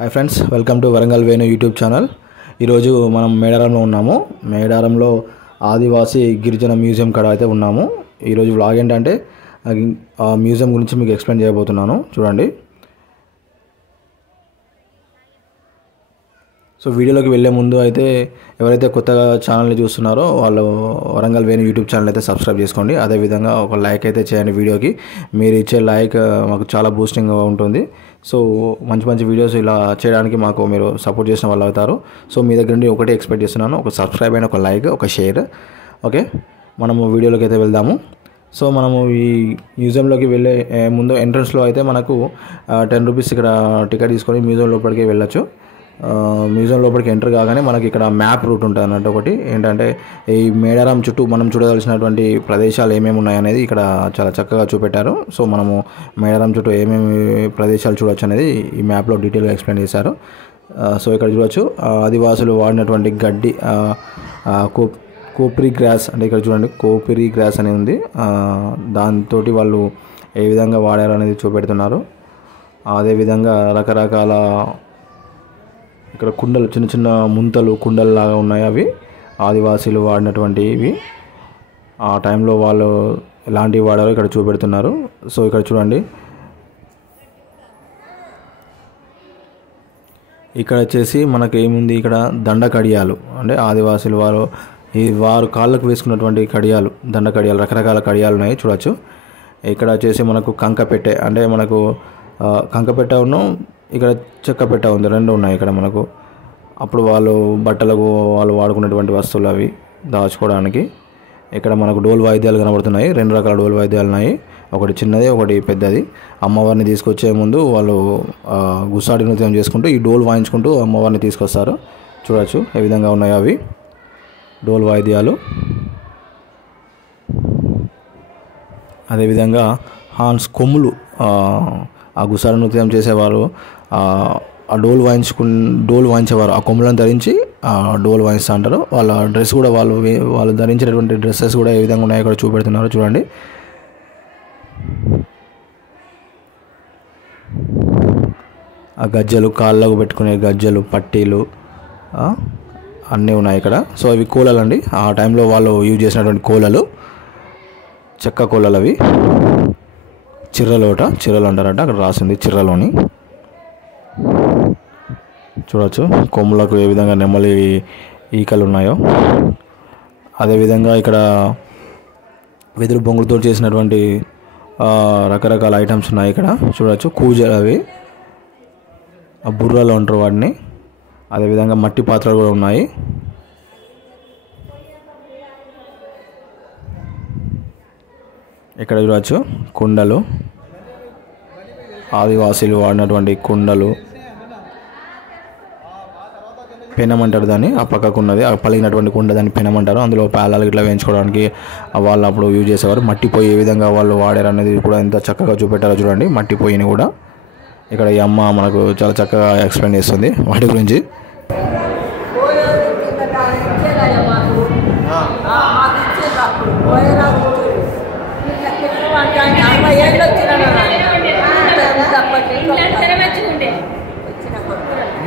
Hi friends, welcome to Warangal Venu YouTube channel. ఈరోజు మనం మేడారంలో ఉన్నాము. మేడారంలో ఆదివాసీ గిరిజన మ్యూజియం కాడ అయితే ఉన్నాము. ఈరోజు వ్లాగ్ ఏంటంటే ఆ మ్యూజియం గురించి మీకు ఎక్స్ప్లెయిన్ చేయబోతున్నాను. చూడండి. సో వీడియోలోకి వెళ్ళే ముందు అయితే ఎవరైతే కొత్తగా ఛానల్ని చూస్తున్నారో వాళ్ళు వరంగల్ వేణు యూట్యూబ్ ఛానల్ అయితే సబ్స్క్రైబ్ చేసుకోండి. అదేవిధంగా ఒక లైక్ అయితే చేయండి. వీడియోకి మీరు ఇచ్చే లైక్ మాకు చాలా బూస్టింగ్గా ఉంటుంది. సో మంచి మంచి వీడియోస్ ఇలా చేయడానికి మాకు మీరు సపోర్ట్ చేసిన వాళ్ళు అవుతారు. సో మీ దగ్గర నుండి ఒకటే ఎక్స్పెక్ట్ చేస్తున్నాను, ఒక సబ్స్క్రైబ్ అయిన ఒక లైక్, ఒక షేర్. ఓకే, మనము వీడియోలోకి అయితే వెళ్దాము. సో మనము ఈ మ్యూజియంలోకి వెళ్ళే ముందు ఎంట్రన్స్లో అయితే మనకు 10 రూపీస్ ఇక్కడ టికెట్ తీసుకొని మ్యూజియం లోపలికి వెళ్ళచ్చు. మ్యూజియం లోపలికి ఎంటర్ కాగానే మనకి ఇక్కడ మ్యాప్ రూట్ ఉంటుంది అన్నట్టు. ఒకటి ఏంటంటే ఈ మేడారం చుట్టూ మనం చూడవలసినటువంటి ప్రదేశాలు ఏమేమి ఉన్నాయనేది ఇక్కడ చాలా చక్కగా చూపెట్టారు. సో మనము మేడారం చుట్టూ ఏమేమి ప్రదేశాలు చూడవచ్చు అనేది ఈ మ్యాప్లో డీటెయిల్గా ఎక్స్ప్లెయిన్ చేశారు. సో ఇక్కడ చూడవచ్చు ఆదివాసులు వాడినటువంటి గడ్డి, కోపిరి గ్రాస్ అంటే ఇక్కడ చూడండి కోపిరి గ్రాస్ అనేది ఉంది. దాంతో వాళ్ళు ఏ విధంగా వాడారు అనేది చూపెడుతున్నారు. అదేవిధంగా రకరకాల ఇక్కడ కుండలు, చిన్న చిన్న ముంతలు కుండలు లాగా ఉన్నాయి. అవి ఆదివాసీలు వాడినటువంటివి. ఆ టైంలో వాళ్ళు ఎలాంటివి వాడారో ఇక్కడ చూపెడుతున్నారు. సో ఇక్కడ చూడండి, ఇక్కడ వచ్చేసి మనకి ఏముంది, ఇక్కడ దండ కడియాలు అంటే ఆదివాసీలు వారు కాళ్ళకు వేసుకున్నటువంటి కడియాలు, దండ కడియాలు, రకరకాల కడియాలు ఉన్నాయి చూడవచ్చు. ఇక్కడ వచ్చేసి మనకు కంకపెట్టె అంటే మనకు కంకపెట్టె ఉన్ను ఇక్కడ చెక్క పెట్ట ఉంది, రెండు ఉన్నాయి ఇక్కడ మనకు. అప్పుడు వాళ్ళు బట్టలకు వాళ్ళు వాడుకున్నటువంటి వస్తువులు అవి దాచుకోవడానికి. ఇక్కడ మనకు డోలు వాయిద్యాలు కనబడుతున్నాయి. 2 రకాల డోలు వాయిద్యాలు ఉన్నాయి, ఒకటి చిన్నది, ఒకటి పెద్దది. అమ్మవారిని తీసుకొచ్చే ముందు వాళ్ళు గుసాడి నృత్యం చేసుకుంటూ ఈ డోలు వాయించుకుంటూ అమ్మవారిని తీసుకొస్తారు. చూడవచ్చు ఏ విధంగా ఉన్నాయో అవి డోలు వాయిద్యాలు. అదేవిధంగా హాన్స్ కొమ్ములు, ఆ గుసాడి నృత్యం చేసేవారు ఆ డోలు వాయించేవారు. ఆ కొమ్ములను ధరించి ఆ డోలు వాయిస్తూ అంటారు. వాళ్ళ డ్రెస్ కూడా వాళ్ళు ధరించినటువంటి డ్రెస్సెస్ కూడా ఏ విధంగా ఉన్నాయో ఇక్కడ చూపెడుతున్నారు. చూడండి, ఆ గజ్జలు, కాళ్ళకు పెట్టుకునే గజ్జలు, పట్టీలు అన్నీ ఉన్నాయి ఇక్కడ. సో అవి కోలలు అండి. ఆ టైంలో వాళ్ళు యూజ్ చేసినటువంటి కోలలు, చెక్క కోలలు. అవి చిర్రలు అంటారట, అక్కడ రాసింది చిర్రలోని. చూడవచ్చు కొమ్ములకు ఏ విధంగా నెమ్మలి ఈకలు ఉన్నాయో. అదేవిధంగా ఇక్కడ వెదురు బొంగులతో చేసినటువంటి రకరకాల ఐటమ్స్ ఉన్నాయి ఇక్కడ. చూడవచ్చు కూజలు, అవి బుర్రలు అంటారు వాటిని. అదేవిధంగా మట్టి పాత్రలు కూడా ఉన్నాయి. ఇక్కడ చూడవచ్చు కుండలు, ఆదివాసీలు వాడినటువంటి కుండలు. పెనం అంటారు దాన్ని, ఆ పక్కకు ఉన్నది ఆ పలిగినటువంటి కుండ, దాన్ని పెనం అంటారు. అందులో పేలాలు ఇట్లా వేయించుకోవడానికి వాళ్ళు అప్పుడు యూజ్ చేసేవారు. మట్టి పొయ్యి ఏ విధంగా వాళ్ళు వాడారు అనేది కూడా ఎంత చక్కగా చూపెట్టారో చూడండి. మట్టి పొయ్యిని కూడా ఇక్కడ ఈ అమ్మ మనకు చాలా చక్కగా ఎక్స్ప్లెయిన్ చేస్తుంది వాటి గురించి.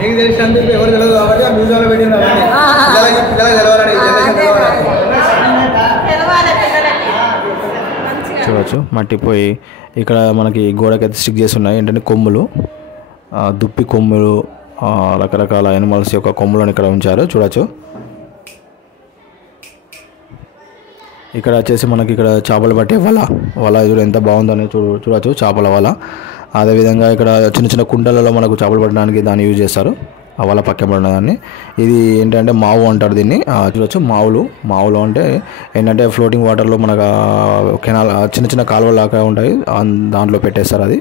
మీకు తెలిసినందుకు ఎవరు తెలియదు కాబట్టి ఆ మ్యూజియంలో పెట్టిన చూడవచ్చు మట్టి పోయి ఇక్కడ మనకి గోడకైతే స్టిక్ చేసి ఉన్నాయి. ఏంటంటే కొమ్ములు, దుప్పి కొమ్ములు, రకరకాల యానిమల్స్ యొక్క కొమ్ములను ఇక్కడ ఉంచారు. చూడవచ్చు ఇక్కడ వచ్చేసి మనకి ఇక్కడ చేపలు పట్టే వల చూడు ఎంత బాగుందని చూడవచ్చు, చేపల వల. అదేవిధంగా ఇక్కడ చిన్న చిన్న కుండలలో మనకు చేపలు పట్టడానికి దాన్ని యూజ్ చేస్తారు, ఆ వల పక్కన పడిన దాన్ని. ఇది ఏంటంటే మావు అంటారు దీన్ని. చూడవచ్చు మావులు అంటే ఏంటంటే ఫ్లోటింగ్ వాటర్లో మనకు కెనాల్ చిన్న చిన్న కాలువలు లాగా ఉంటాయి, దాంట్లో పెట్టేస్తారు అది.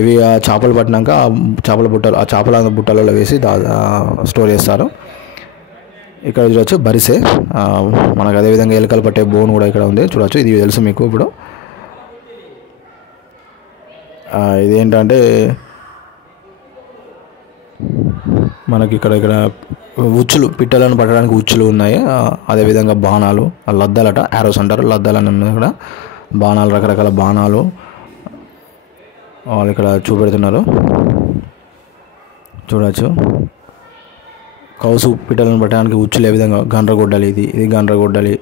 ఇవి చేపలు పట్టినాక ఆ చేపల బుట్టలలో వేసి స్టోర్ చేస్తారు. ఇక్కడ చూడవచ్చు బరిసే, మనకు అదేవిధంగా ఎలుకలు పట్టే బోన్ కూడా ఇక్కడ ఉంది. చూడవచ్చు ఇది తెలుసు మీకు. ఇప్పుడు ఇదేంటంటే మనకి ఇక్కడ ఉచ్చులు, పిట్టలను పట్టడానికి ఉచ్చులు ఉన్నాయి. అదేవిధంగా బాణాలు, లద్దలట, యారోస్ అంటారు, లద్దలని ఉన్నాయి ఇక్కడ. బాణాలు, రకరకాల బాణాలు వాళ్ళు ఇక్కడ చూపెడుతున్నారు. చూడవచ్చు. కౌసు పిట్టలను పట్టడానికి ఉచ్చులు ఏ విధంగా గండ్రగొడ్డలి, ఇది గండ్రగొడ్డలి.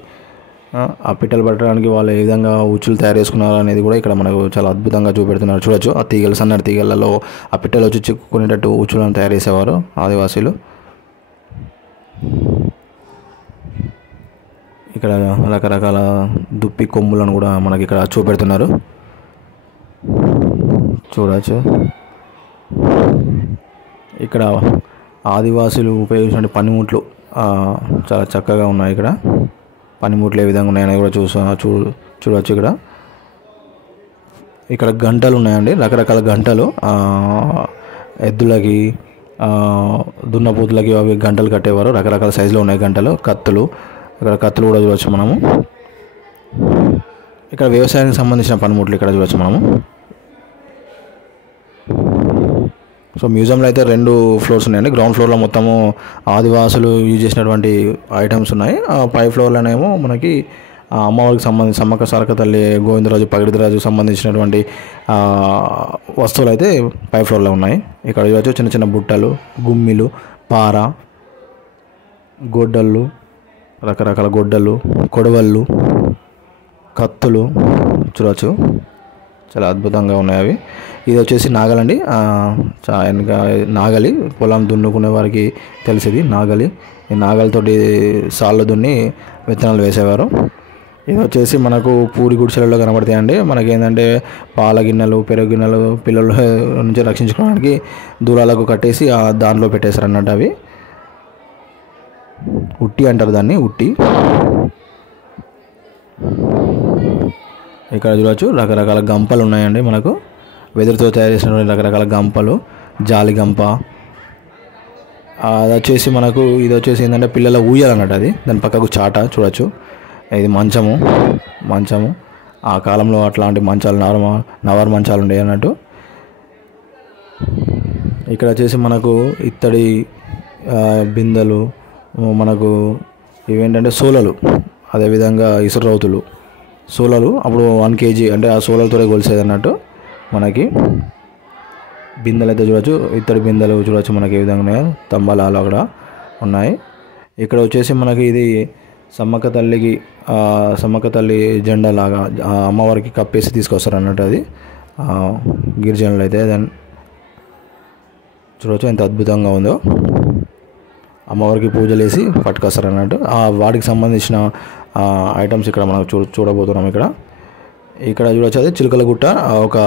ఆ పిట్టలు పట్టడానికి వాళ్ళు ఏ విధంగా ఉచ్చులు తయారు చేసుకున్నారు అనేది కూడా ఇక్కడ మనకు చాలా అద్భుతంగా చూపెడుతున్నారు. చూడొచ్చు, ఆ తీగలు, సన్నటి తీగలలో ఆ పిట్టలు వచ్చి చిక్కుకునేటట్టు ఉచ్చులను తయారు చేసేవారు ఆదివాసీలు. ఇక్కడ రకరకాల దుప్పి కొమ్ములను కూడా మనకి ఇక్కడ చూపెడుతున్నారు. చూడవచ్చు, ఇక్కడ ఆదివాసులు ఉపయోగించిన పనిముట్లు చాలా చక్కగా ఉన్నాయి. ఇక్కడ పనిముట్లు ఏ విధంగా ఉన్నాయని కూడా చూడవచ్చు. ఇక్కడ గంటలు ఉన్నాయండి, రకరకాల గంటలు. ఎద్దులకి, దున్నపోతులకి అవి గంటలు కట్టేవారు. రకరకాల సైజులో ఉన్నాయి గంటలు. కత్తులు, ఇక్కడ కత్తులు కూడా చూడవచ్చు మనము. ఇక్కడ వ్యవసాయానికి సంబంధించిన పనిముట్లు ఇక్కడ చూడవచ్చు మనము. సో మ్యూజియంలో అయితే 2 ఫ్లోర్స్ ఉన్నాయండి. గ్రౌండ్ ఫ్లోర్లో మొత్తము ఆదివాసులు యూజ్ చేసినటువంటి ఐటమ్స్ ఉన్నాయి. పై ఫ్లోర్లోనేమో మనకి అమ్మవారికి సంబంధించి సమ్మక్క సారక్క తల్లి, గోవిందరాజు, పగిడిరాజు సంబంధించినటువంటి వస్తువులు అయితే పై ఫ్లోర్లో ఉన్నాయి. ఇక్కడ చూడవచ్చు చిన్న చిన్న బుట్టలు, గుమ్మిలు, పార, గొడ్డళ్ళు, రకరకాల గొడ్డళ్ళు, కొడవళ్ళు, కత్తులు చూడవచ్చు. చాలా అద్భుతంగా ఉన్నాయి అవి. ఇది వచ్చేసి నాగలండి. నాగలి పొలం దున్నుకునే వారికి తెలిసేది నాగలి. ఈ నాగలితోటి సాళ్ళు దున్ని విత్తనాలు వేసేవారు. ఇది వచ్చేసి మనకు పూరి గుడిసెలలో కనబడతాయండి. మనకి ఏంటంటే పాల గిన్నెలు, పెరుగు గిన్నెలు పిల్లల నుంచి రక్షించుకోవడానికి దూరాలకు కట్టేసి దాంట్లో పెట్టేశారు అన్నట్టు. అవి ఉట్టి అంటారు దాన్ని, ఉట్టి. ఇక్కడ చూడవచ్చు రకరకాల గంపలు ఉన్నాయండి మనకు. వెదురుతో తయారు చేసినటువంటి రకరకాల గంపలు, జాలి గంప. అది వచ్చేసి మనకు, ఇది వచ్చేసి ఏంటంటే పిల్లల ఊయలు అన్నట్టు. అది దాని పక్కకు చాట చూడవచ్చు. ఇది మంచము. ఆ కాలంలో అట్లాంటి మంచాలు, నవారు మంచాలు ఉండేవి అన్నట్టు. ఇక్కడ వచ్చేసి మనకు ఇత్తడి బిందెలు, మనకు ఇవేంటంటే సోలలు, అదేవిధంగా ఇసురౌతులు, సోలలు. అప్పుడు 1 kg అంటే ఆ సోలలతోనే కొలిసేది అన్నట్టు. మనకి బిందెలు అయితే చూడవచ్చు, ఇత్తడి బిందెలు చూడవచ్చు మనకి ఏ విధంగా ఉన్నాయో. తంబాలాలు అక్కడ ఉన్నాయి. ఇక్కడ వచ్చేసి మనకి ఇది సమ్మక్క తల్లి జెండా లాగా అమ్మవారికి కప్పేసి తీసుకొస్తారు అన్నట్టు. అది గిరిజనులు అయితే దాన్ని చూడవచ్చు ఎంత అద్భుతంగా ఉందో. అమ్మవారికి పూజలు వేసి పట్టుకొస్తారు అన్నట్టు. వాటికి సంబంధించిన ఐటమ్స్ ఇక్కడ మనం చూడబోతున్నాం. ఇక్కడ చూడవచ్చు, అదే చిలుకలగుట్ట. ఒక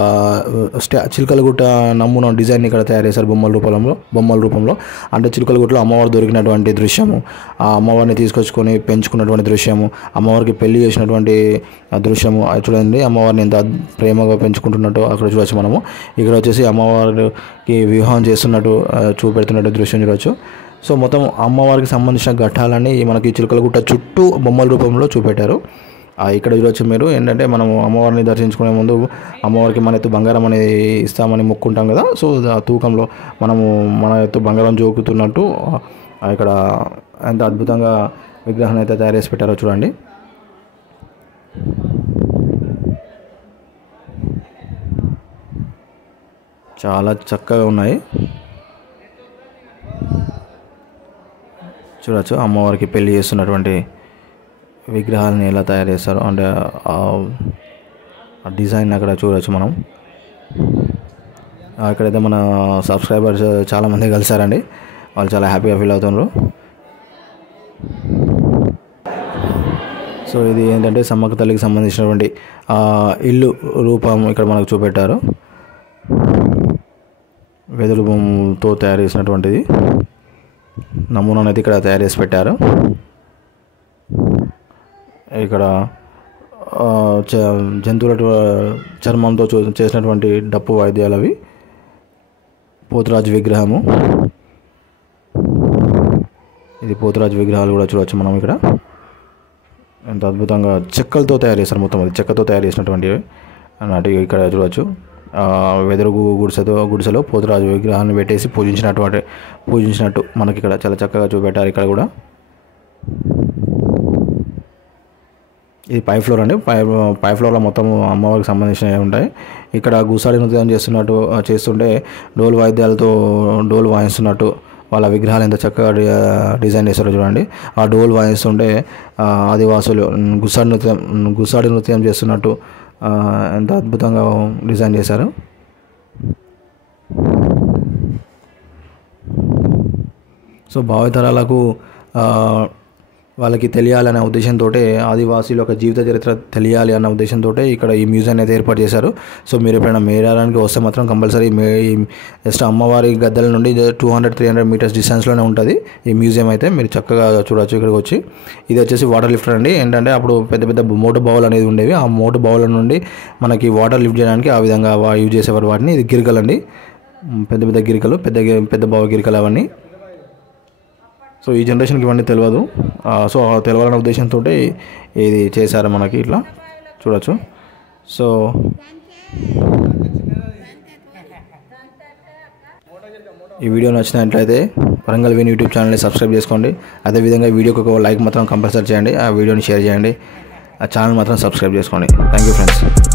చిలుకలగుట్ట నమూనా డిజైన్ ఇక్కడ తయారు చేశారు బొమ్మల రూపంలో. అంటే చిలుకలగుట్టలో అమ్మవారు దొరికినటువంటి దృశ్యము, ఆ అమ్మవారిని తీసుకొచ్చుకొని పెంచుకున్నటువంటి దృశ్యము, అమ్మవారికి పెళ్లి చేసినటువంటి దృశ్యము. చూడండి అమ్మవారిని ఎంత ప్రేమగా పెంచుకుంటున్నట్టు అక్కడ చూడవచ్చు మనము. ఇక్కడ వచ్చేసి అమ్మవారికి వివాహం చేస్తున్నట్టు చూపెడుతున్నట్టు దృశ్యం చూడవచ్చు. సో మొత్తం అమ్మవారికి సంబంధించిన ఘట్టాలన్నీ మనకి చిలుకలగుట్ట చుట్టూ బొమ్మల రూపంలో చూపెట్టారు. ఇక్కడ చూడవచ్చు మీరు. ఏంటంటే మనం అమ్మవారిని దర్శించుకునే ముందు అమ్మవారికి మన ఎత్తు బంగారం అనేది ఇస్తామని మొక్కుంటాం కదా. సో ఆ తూకంలో మన ఎత్తు బంగారం జోకుతున్నట్టు ఇక్కడ ఎంత అద్భుతంగా విగ్రహాన్ని అయితే తయారు చేసి పెట్టారో చూడండి. చాలా చక్కగా ఉన్నాయి. చూడవచ్చు అమ్మవారికి పెళ్లి చేస్తున్నటువంటి విగ్రహాలని ఎలా తయారు చేస్తారో. అంటే ఆ డిజైన్ అక్కడ చూడవచ్చు మనం. అక్కడైతే మన సబ్స్క్రైబర్స్ చాలామంది కలిసారండి. వాళ్ళు చాలా హ్యాపీగా ఫీల్ అవుతున్నారు. సో ఇది ఏంటంటే సమ్మక్క తల్లికి సంబంధించినటువంటి ఇల్లు రూపం ఇక్కడ మనకు చూపెట్టారు. వెదురు బొమ్మతో తయారు చేసినటువంటిది నమూనాను అయితే ఇక్కడ తయారు చేసి పెట్టారు. ఇక్కడ జంతువుల చర్మంతో చేసినటువంటి డప్పు వాయిద్యాలు అవి. పోతురాజు విగ్రహము, ఇది పోతురాజు విగ్రహాలు కూడా చూడవచ్చు మనం. ఇక్కడ ఎంత అద్భుతంగా చెక్కలతో తయారు చేస్తారు. మొత్తం అది చెక్కతో తయారు చేసినటువంటివి అన్నట్టు. ఇక్కడ చూడవచ్చు వెదురు గుడిసెలో పోతురాజు విగ్రహాన్ని పెట్టేసి పూజించినట్టు మనకి ఇక్కడ చాలా చక్కగా చూపెట్టారు. ఇక్కడ కూడా ఇది పై ఫ్లోర్ అండి. పై ఫ్లోర్లో మొత్తం అమ్మవారికి సంబంధించినవి ఉంటాయి. ఇక్కడ గుసాడి నృత్యం చేస్తుంటే డోలు వాయిద్యాలతో డోలు వాయిస్తున్నట్టు వాళ్ళ విగ్రహాలు ఎంత చక్కగా డిజైన్ చేస్తారో చూడండి. ఆ డోలు వాయిస్తుంటే ఆదివాసులు గుసాడి నృత్యం చేస్తున్నట్టు ఎంత అద్భుతంగా డిజైన్ చేశారు. సో భావితరాలకు వాళ్ళకి తెలియాలనే ఉద్దేశంతో, ఆదివాసీల యొక్క జీవిత చరిత్ర తెలియాలి అన్న ఉద్దేశంతో ఇక్కడ ఈ మ్యూజియం అయితే ఏర్పాటు చేశారు. సో మీరు ఎప్పుడైనా మేడారానికి వస్తే మాత్రం కంపల్సరీ జస్ట్ అమ్మవారి గద్దెల నుండి 200-300 మీటర్స్ డిస్టెన్స్లోనే ఉంటుంది ఈ మ్యూజియం అయితే. మీరు చక్కగా చూడవచ్చు ఇక్కడికి వచ్చి. ఇది వచ్చేసి వాటర్ లిఫ్టర్ అండి. ఏంటంటే అప్పుడు పెద్ద పెద్ద మోటు బావులు అనేది ఉండేవి. ఆ మోటు బావుల నుండి మనకి వాటర్ లిఫ్ట్ చేయడానికి ఆ విధంగా యూజ్ చేసేవారు వాటిని. ఇది గిరికలు అండి, పెద్ద పెద్ద గిరికలు, పెద్ద బావ గిరికలు అవన్నీ. సో ఈ జనరేషన్కి ఇవన్నీ తెలియదు. సో తెలవాలనే ఉద్దేశంతో ఇది చేశారు మనకి ఇట్లా చూడొచ్చు. సో ఈ వీడియో నచ్చినట్లయితే వరంగల్ వేణు యూట్యూబ్ ఛానల్ని సబ్స్క్రైబ్ చేసుకోండి. అదేవిధంగా వీడియోకి ఒక లైక్ మాత్రం కంపల్సరీ చేయండి, ఆ వీడియోని షేర్ చేయండి, ఆ ఛానల్ మాత్రం సబ్స్క్రైబ్ చేసుకోండి. Thank you friends.